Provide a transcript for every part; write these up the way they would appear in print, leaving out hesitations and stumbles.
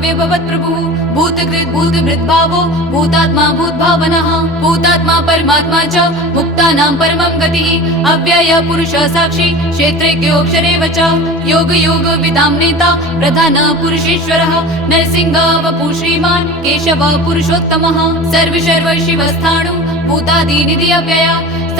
भव्य भवत्प्रभुः भूतकृत् भूतभृद्भावो भूतात्मा भूतभावनः भूतात्मा परमात्मा च मुक्तानां परमं गतिः अव्यय पुरुषः साक्षी क्षेत्रज्ञोऽक्षरे वच योग योग विदां नेता प्रधान पुरुषेश्वरः नरसिंह वपु श्रीमान् केशव पुरुषोत्तमः सर्व सर्व शिवस्थाणु भूतादिनिधि अव्यय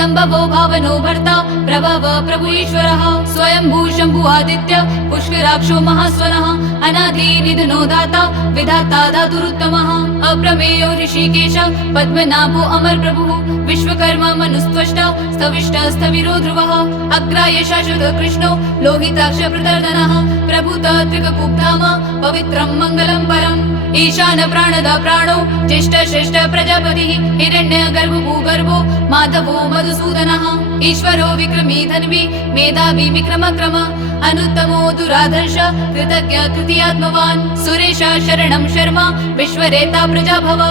संभवो भावनो भर्ता प्रभव प्रभु ईश्वरः स्वयंभू शंभु आदित्य पुष्कराक्षो महास्वनः अनादि निधनो दाता विधाता धातुरुत्तमः अप्रमेयो ऋषिकेश पद्मनाभो अमर प्रभुः विश्वकर्मा मनुस्त्वष्टा स्थविष्ट स्थविरो ध्रुवः अग्राय शाश्वत कृष्णो लोहिताक्ष प्रदर्दनः प्रभुत त्रिककुब्धाम पवित्रं मङ्गलं परम् ईशान प्राणदा प्राणो ज्येष्ठ श्रेष्ठ प्रजापतिः हिरण्यगर्भ भूगर्भो माधवो मधुसूदनः ईश्वरो विक्रमी धन्वी मेधावी विक्रमक्रम अनुत्तमो दुराधर्ष कृतज्ञ कृतियात्मवान् सुरेश शरणं शर्मा विश्वरेता प्रजाभव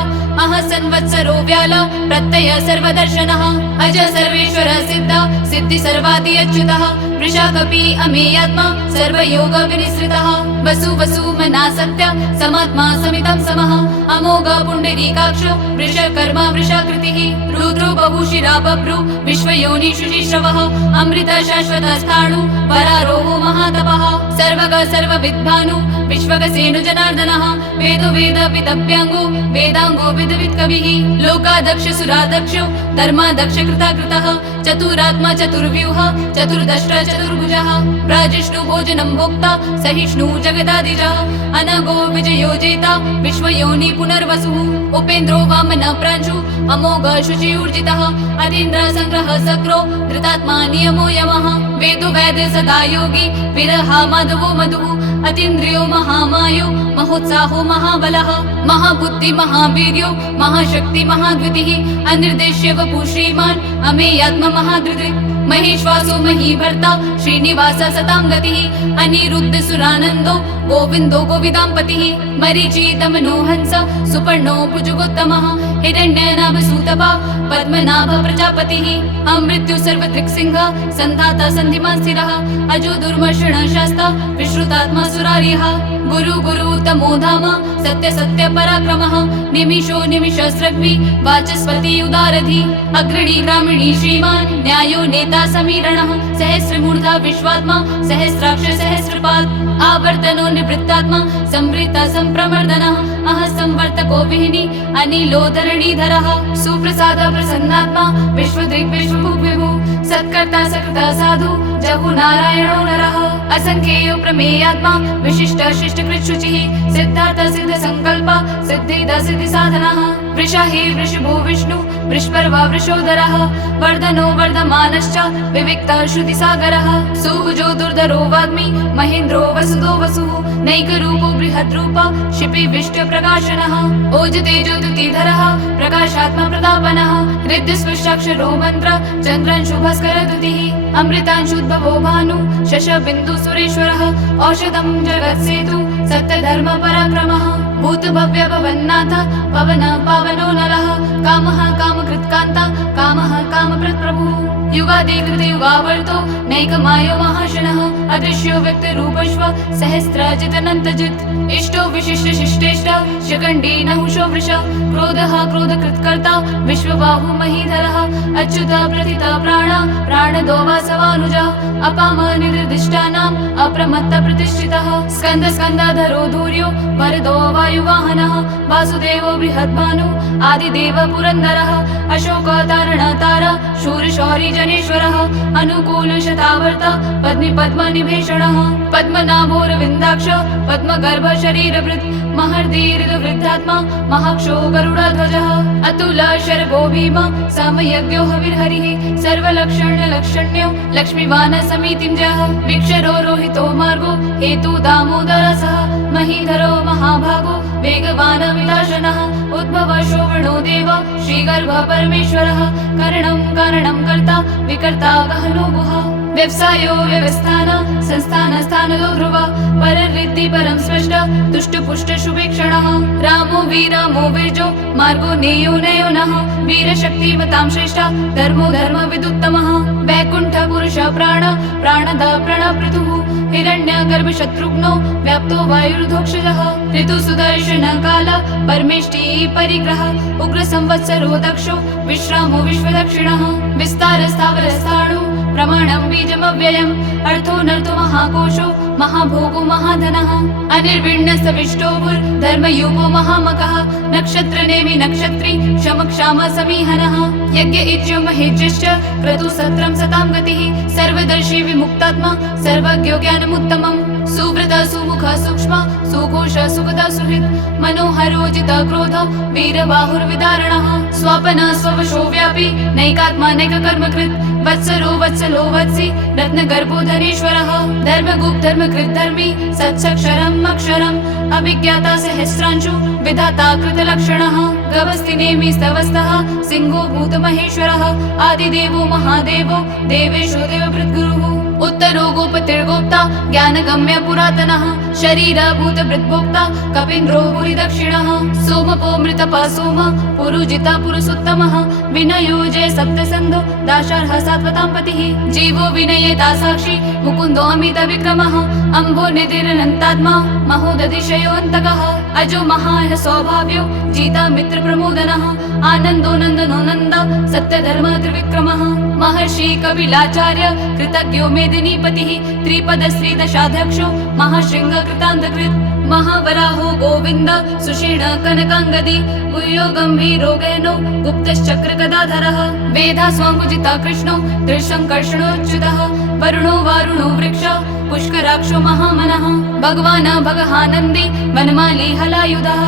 अह संवत्सरो व्याल प्रत्यय सर्वदर्शनः अज सर्वेश्वर सिद्ध सिद्धि सर्वादि अच्युतः वृषाकपि अमेयात्मा सर्वयोग विनिसृतः वसु वसु मना सत्य समात्मा समितं समः अमोघ पुण्डरीकाक्षो वृषकर्मा वृषाकृतिः रुद्रो बहुशिरा बभ्रु विश्वयोनिषु शिश्रवः अमृत शाश्वत स्थाणु वरारोहो महातपः सर्वग सर्वविद्भानु विश्वगसेनु जनार्दनः वेदो वेद विदभ्यङ्गो वेदाङ्गो विदवित् कविः लोकादक्ष सुरादक्षो धर्मादक्ष कृताकृतः चतुरात्मा चतुर्व्यूह चतुर्दष्ट्र चतुर्भुजः प्राजिष्णु भोजनं भोक्ता सहिष्णु जगदादिजः अनगो विजयो जेता विश्वयोनि पुनर्वसुः उपेन्द्रो वामन प्रांशु अमोघ शुचिऊर्जितः अतीन्द्र संग्रह सक्रो धृतात्मा नियमो यमः वेदो वैद्य सदा योगी विरहा माधवो मधुः अतीन्द्रियो महामायो महोत्साहो महाबलः महाबुद्धि महावीर्यो महाशक्ति महाद्वितिः अनिर्देश्य वपु श्रीमान् अमेयात्मा महाधृतिः महेश्वासो महीभर्ता श्रीनिवास सतां गतिः अनिरुद्ध सुरानन्दो गोविन्दो गोविदाम्पतिः मरीचितमनो हंस सुपर्णो भुजगोत्तमः हिरण्यनाभ सूतपा पद्मनाभ प्रजापतिः अमृत्यु सर्वदृक्सिंह सन्धाता सन्धिमान् स्थिरः अजो दुर्मर्षण शास्ता विश्रुतात्मा सुरार्यः गुरु गुरु तमो धाम सत्य सत्य पराक्रमः निमिषो निमिषस्रग्वि वाचस्पति उदारधि अग्रणी ग्रामिणी श्रीमान् न्यायो नेता समीरणः सहस्रमूर्धा विश्वात्मा सहस्राक्ष सहस्रपात् आवर्तनो निवृत्तात्मा संवृत्ता संप्रमर्दनः अह संवर्तको विहिनी अनिलो धरणीधरः सुप्रसाद प्रसन्नात्मा विश्वदृक् विश्वभुग्विभु सत्कर्ता सकृता साधु जहु नारायणो नरः असंख्येयो प्रमेयात्मा विशिष्ट शिष्ट कृच्छुचिः सिद्धार्थ सिद्ध संकल्प सिद्धिद सिद्धि साधनः वृषहि वृषभो विष्णु वृषपर्वा वृषोदरः वर्धनो वर्धमानश्च विविक्त श्रुति सागरः सुभुजो दुर्धरो वाग्मी महेन्द्रो वसुदो वसुः नैकरूपो बृहद्रूप शिपि विष्ट प्रकाशनः ओजतेजो द्युतिधरः प्रकाशात्मा प्रतापनः हृद्यस्पृशाक्षरो मन्त्र चन्द्रांशु भास्कर द्युतिः अमृतांशुद्भवो भानु शशबिन्दु सुरेश्वरः औषधं जगत्सेतु सत्यधर्म पराक्रमः भूत भव्य भवन्नाथ पवन पावनो नरः कामः कामकृत्कान्ता कामः कामप्रत्प्रभुः युगादि कृत युगावर्तो नैकमायो महाशनः अदृश्यो व्यक्तरूपश्व सहस्राजितनन्तजित् इष्टो विशिष्ट शिष्टेष्ट शिखण्डी नहुषो वृष क्रोधः क्रोधकृत्कर्ता विश्वबाहु महीधरः अच्युत प्रथित प्राण प्राणदो वासवानुजः अपाम निर्दिष्टानाम् अप्रमत्त प्रतिष्ठितः स्कन्द स्कन्धधरो धूर्यो वरदो वायुवाहनः वासुदेवो बृहद्भानु आदिदेव पुरन्दरः अशोकतारण तार शूरशौरी जनेश्वरः अनुकूल शतावर्त पद्मी पद्मनिभेषणः पद्मनाभोरविन्दाक्ष पद्मगर्भ शरीरभृत् महर्दीर्घवृद्धात्मा महाक्षो गरुडध्वजः अतुल शर्भो भीम समयज्ञो हविर्हरिः सर्वलक्षण्यलक्षण्यो लक्ष्मीवान समीतिञ्जः विक्षरो रोहितो मार्गो हेतु दामोदरसः महीधरो महाभागो वेगवान विलासनः उद्भव श्रोवणो देव श्रीगर्भ परमेश्वरः करणं कारणं कर्ता विकर्ता गहनो गुहा व्यवसायो व्यवस्थान संस्थान स्थानो ध्रुव पररिद्धि परं स्पष्ट तुष्ट पुष्ट शुभेक्षणः रामो वीरामो वीर्जो मार्गो नेयो नयो नः वीरशक्तिमतां श्रेष्ठ धर्मो धर्म विदुत्तमः वैकुण्ठ पुरुष प्राण प्राणद प्रणपृथुः हिरण्यगर्भशत्रुघ्नो व्याप्तो वायुर्धोक्षजः ऋतुसुदर्शन काल परमेष्टि परिग्रह उग्रसंवत्सरो दक्षो विश्रामो विश्वदक्षिणः विस्तारस्थावरस्थाणु प्रमाणं बीजमव्ययम् अर्थो महाकोशो महाभोगो महाधनः अनिर्विण्णस्तविष्टोभुर्धर्मयूपो महामकः नक्षत्रनेमि नक्षत्री क्षमक्षाम समीहनः यज्ञ इज्यो महेज्यश्च क्रतुसत्रं सतां गतिः सर्वदर्शी विमुक्तात्मा सर्वज्ञो ज्ञानमुत्तमम् सुव्रत सुमुख सूक्ष्म सुघोष सुगत सुहृत् मनोहरोजित क्रोध वीरबाहुर्विदारणः स्वपन स्ववशो व्यापी नैकात्मा नैककर्मकृत् वत्सरो वत्सलो वत्सि रत्नगर्भो धनेश्वरः धर्मगुप्त धर्मकृत् धर्मी सत्सक्षरम् अक्षरम् अभिज्ञाता सहस्रांशु विधाता कृतलक्षणः गवस्तिनेमि स्तवस्तः सिंहो भूतमहेश्वरः आदिदेवो महादेवो देवेशो देवभृद्गुरुः उत्तरो गोपतिर्गोप्ता ज्ञानगम्य पुरातनः शरीरभूतभृद्भोक्ता कपीन्द्रो भूरि दक्षिणः सोमपो मृतपा सोम पुरुजिता पुरुषोत्तमः विनयो जय सप्तसन्धो दाशार्ह सात्वतां पतिः जीवो विनयेता साक्षी मुकुन्दो अमित विक्रमः अम्भो निधिरनन्तात्मा महोदधिशयोऽन्तकः अजो महाय सौभाव्यो जीता मित्र प्रमोदनः आनन्दो नन्दनो नन्द सत्यधर्म त्रिविक्रमः महर्षि कपिलाचार्य कृतज्ञो मेदिनीपतिः त्रिपद श्रीदशाध्यक्षो महाशृंग कृतान्तकृत् महावराहो गोविन्द सुषीण कनकाङ्गदी गुह्यो गम्भीरो गहनो गुप्तश्चक्र गदाधरः वेदा स्वाङ्कुजिता कृष्णो त्रिशङ्कर्षणोच्युतः वरुणो वारुणो वृक्ष पुष्कराक्षो महामनः भगवान् भगहानन्दी वनमाली हलायुधः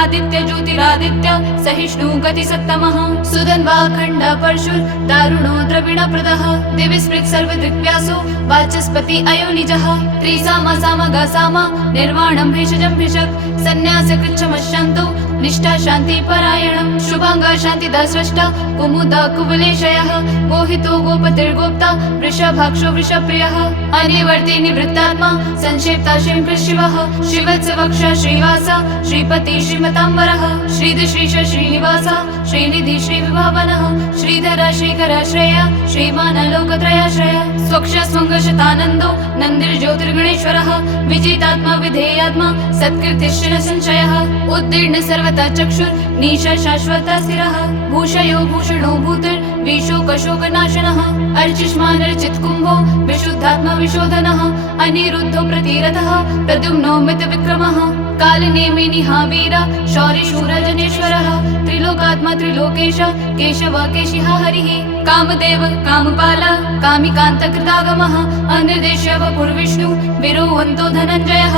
आदित्य ज्योतिरादित्य सहिष्णु गतिसत्तमः सुधन्वाखण्ड परशुर् दारुणो द्रविणप्रदः दिविस्पृक् सर्वदृक्व्यासो वाचस्पति अयोनिजः त्रिसाम साम ग साम निर्वाणं भेषजं भिषक् सन्न्यास कृच्छमशान्तो निष्ठा शान्ति परायणं शुभांग शान्ति दस्रष्टा कुमुद कुवलेशयः गोहितो गोपतिर्गोप्ता वृषभाक्षो वृषप्रियः अनिवर्ति निवृत्तात्मा संक्षेप्ता शिवः श्रीवत्सवक्ष श्रीवास श्रीपति श्रीमताम्बरः श्रीधश्रीश श्रीनिवास श्रीनिधि श्रीविभावनः श्रीधर श्रीकर श्रेय श्रीमान लोकत्रयाश्रय स्वक्ष स्वङ्गशतानन्दो नन्दिर्ज्योतिर्गणेश्वरः विजितात्मा विधेयात्मा सत्कीर्तिश्च संशयः उत्तीर्ण सर्वथा चक्षुर् नीश शाश्वत स्थिरः भूषयो भूषणो भूतिर्विशोकशोकनाशनः अर्चिष्मानर्चित कुम्भो विशुद्धात्मा विशोधनः अनिरुद्धो प्रतिरथः प्रद्युम्नो मितविक्रमः कालनेमिनिहा वीर शौरिशूर जनेश्वरः त्रिलोकात्मा त्रिलोकेश केशव केशिः हरिः कामदेव कामपाल कामिकान्त कृतागमः अनिर्देश्य वपुर्विष्णु विरोहन्तो धनञ्जयः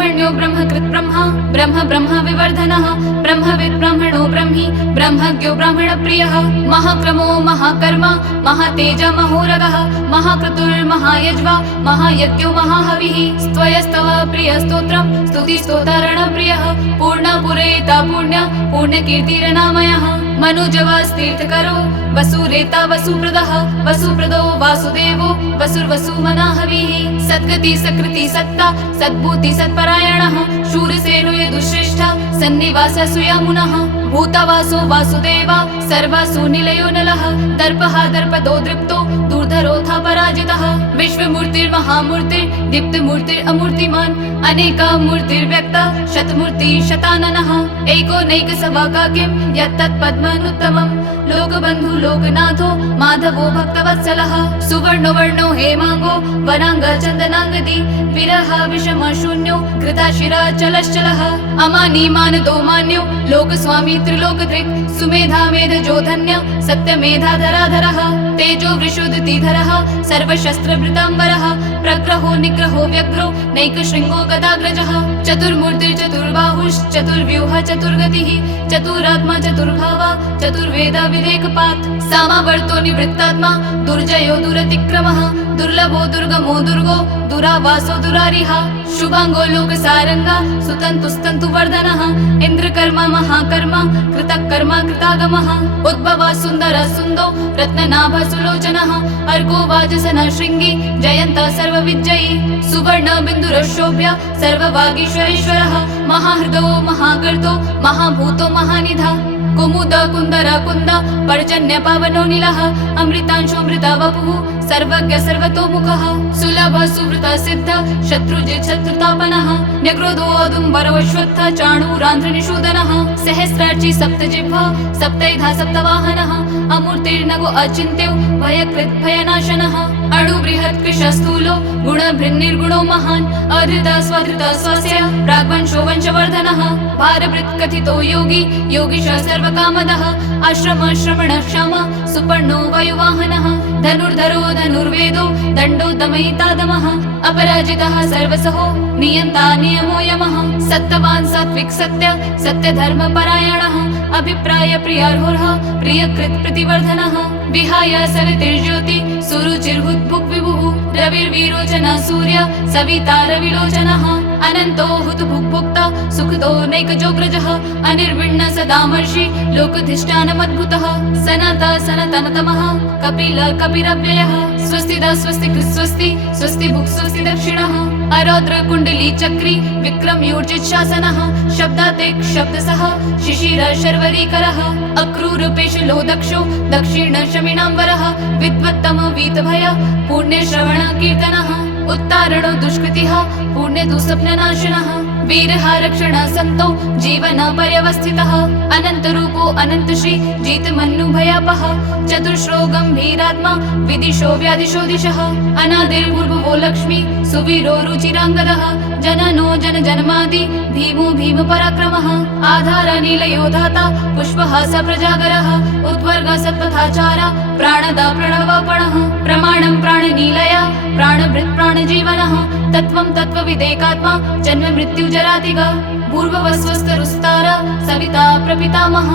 ब्रह्मण्यो ब्रह्मकृत् ब्रह्मा ब्रह्म ब्रह्म विवर्धनः ब्रह्मविद् ब्रह्मणो ब्रह्मी ब्रह्मज्ञो ब्राह्मणप्रियः महाक्रमो महाकर्म महातेज महोरगः महाक्रतुर्महायज्वा महायज्ञो महाहविः स्त्वयस्तव प्रियस्तोत्रं स्तुतिस्तोतारणप्रियः पूर्णपुरेता पुण्य पुण्यकीर्तिरनामयः मनुजवास्तीर्थकरो वसुरेता वसुप्रदः वसुप्रदो वासुदेवो वसुर्वसुमनाहविः सद्गति सकृति सत्ता सद्भूति सत्परायणः शूरसेनो यदुश्रेष्ठ सन्निवास सुयामुनः भूतवासो वासुदेवा सर्वासु निलयो नलः दर्पः दर्पदो दृप्तो दुर्धरोऽथ पराजितः विश्वमूर्तिर्महामूर्तिर्दीप्तमूर्तिरमूर्तिमान् अनेका मूर्तिर्व्यक्ता शतमूर्ति शताननः एको नैकसभाकाकिं यत्तत्पद्मनुत्तमम् लोकबन्धु लोकनाथो माधवो भक्तवत्सलः सुवर्णो वर्णो हेमांगो वनांग चन्दनांगदी विरह विषम शून्यो कृताशिरा चलश्चलः अमानी मानदो मान्यो लोकस्वामी त्रिलोकदृक् सुमेधा मेधजो धन्य सत्यमेधाधराधरः तेजो वृषोदतिधरः सर्वशस्त्रभृताम्बरः प्रग्रहो निग्रहो व्यग्रो नैकशृङ्गो गदाग्रजः चतुर्मूर्तिर्चतुर्बाहुश्चतुर्व्यूह चतुर्गतिः चतुरात्मा चतुर्भावा चतुर्वेद विवेकपात् सामावर्तो निवृत्तात्मा दुर्जयो दुरतिक्रमः दुर्लभो दुर्गमो दुर्गो दुरावासो दुरारिः शुभांगो लोकसारंगा सुतन्तुस्तन्तु वर्धनः इन्द्रकर्मा महाकर्मा कृतकर्मा कृतागमः उद्भवा सुन्दर सुन्दो रत्ननाभ सुलोचनः अर्को वाजसना शृंगी जयन्त सर्वविजयी सुवर्ण बिन्दुरशोभ्य सर्ववागीश्वरेश्वरः महाहृदो महागर्तो महाभूतो महानिधा कुमुद कुन्दर कुन्द पर्जन्य पावनो नीलः अमृतांशोऽमृता वपुः सर्वज्ञ सर्वतोमुखः सुलभ सुवृत सिद्ध शत्रुजित् शत्रुतापनः न्यक्रोधो औदुम्बरवश्वत्थ चाणूरान्ध्रनिषूदनः सहस्रार्ची सप्तजिह्वा सप्तैधा सप्तवाहनः अमूर्तिर्नगो अचिन्त्यो भयकृत् भयनाशनः अणुबृहत् कृशस्थूलो गुणभृन्निर्गुणो महान् अधृत स्वधृत स्वस्य प्राग्वंशो वंशवर्धनः भारभृत् कथितो योगी योगीश सर्वकामदः आश्रम श्रमण क्षम सुपर्णो वायुवाहनः धनुर्धरो धनुर्वेदो दण्डो दमयितादमः अपराजितः सर्वसहो नियन्ता नियमो यमः सत्तवान् सात्विक सत्य सत्यधर्मपरायणः अभिप्राय प्रियार्होर्ह प्रियकृत् प्रतिवर्धनः विहाय सवितिर्ज्योति सुरुचिर्हुद्भुक् विभुः रविर्विरोचनः सूर्य सविता रविलोचनः अनन्तो हुतभुक्भुक्ता सुखदो नैकजोग्रजः अनिर्विण्ण सदामर्षि लोकधिष्ठानमद्भुतः सनता सनतनतमः कपिल कपिरव्ययः स्वस्तिदा स्वस्तिक स्वस्ति स्वस्ति भुक् स्वस्ति दक्षिणः अरौद्र कुण्डली चक्री विक्रम यूर्जित शासनः शब्दातेक् शब्दसः शिशिर शर्वरीकरः अक्रूरपेशलो दक्षो दक्षिण शमिनाम्बरः विद्वत्तम वीतभय पुण्यश्रवण कीर्तनः उत्तारणो दुष्कृतिः पुण्य दुःस्वप्ननाशनः वीरः रक्षण सन्तो जीवन पर्यवस्थितः अनन्तरूपो अनन्तश्री जितमन्नुभयापः चतुर्श्रो गम्भीरात्मा विदिशो व्यादिशो दिशः अनादिर्भूर्भुवो लक्ष्मी सुवीरो रुचिराङ्गदः जननो जनजन्मादि भीमो भीम पराक्रमः आधार नीलयो धाता पुष्पहास प्रजागरः उद्वर्ग सत्पथाचार प्राणदा प्रणवापणः प्रमाणं प्राणनीलया प्राणभृत् प्राणजीवनः तत्त्वं तत्त्वविदेकात्मा जन्म मृत्यु जरातिगा भूर्भुवस्वस्तरुस्तार सविता प्रपितामह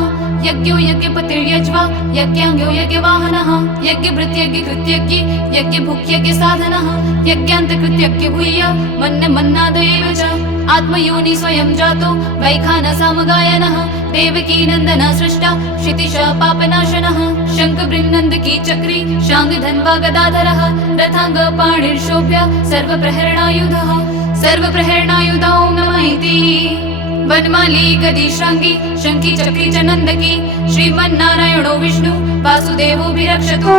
यज्ञो यज्ञपतिर्यज्वा यज्ञाङ्गो यज्ञवाहनः यज्ञभृत्यज्ञकृत्यज्ञ यज्ञभुक्यज्ञसाधनः यज्ञान्तकृत्यज्ञ भूय मन्न मन्नाद एव च आत्मयोनि स्वयं जातो वैखानसामगायनः देवकी नन्दन सृष्टा क्षितिश पापनाशनः शङ्खबृन्नन्दकी चक्री शाङ्गधन्वा गदाधरः रथाङ्ग पाणिर्शोभ्य सर्वप्रहरणायुधः सर्वप्रहरणायुधा ॐ नमः इति वनमाली गदी श्राङ्गी शङ्खी चक्री च नन्दकी श्रीमन्नारायणो विष्णु वासुदेवोऽभिरक्षतु।